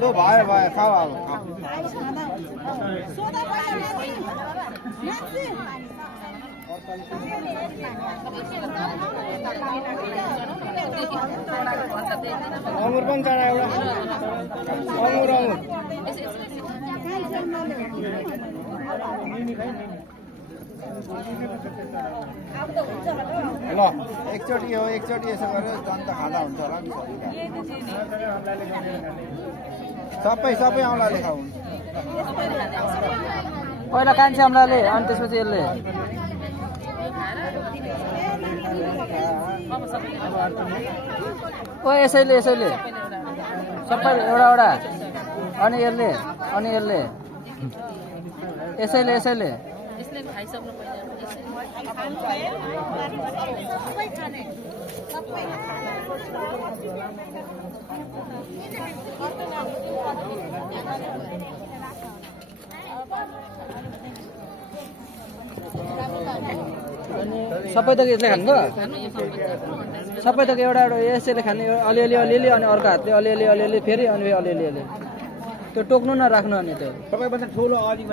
लो भयो भयो खाऊ अब अंगुर पनि चाडा एउटा अंगुर अंगुर ल एकचोटि हो एकचोटि यसो गरेर अन्त खाँदा हुन्छ होला नि सबै सबै औँलाले खाऊ पहिला कान्छे औँलाले अनि त्यसपछि यसले ओ यसैले यसैले सबै एउटा एउटा अनि यसले यसैले यसैले सबै थोक यसले खानु सबै थोक एउटा एउटा यसैले खाने अलिअलि अलिअलि अनि अर्को हातले अलिअलि अलिअलि फेरि अनि अलिअलि त्यो टोक्नु न राख्नु अनि त्यो सबैभन्दा ठुलो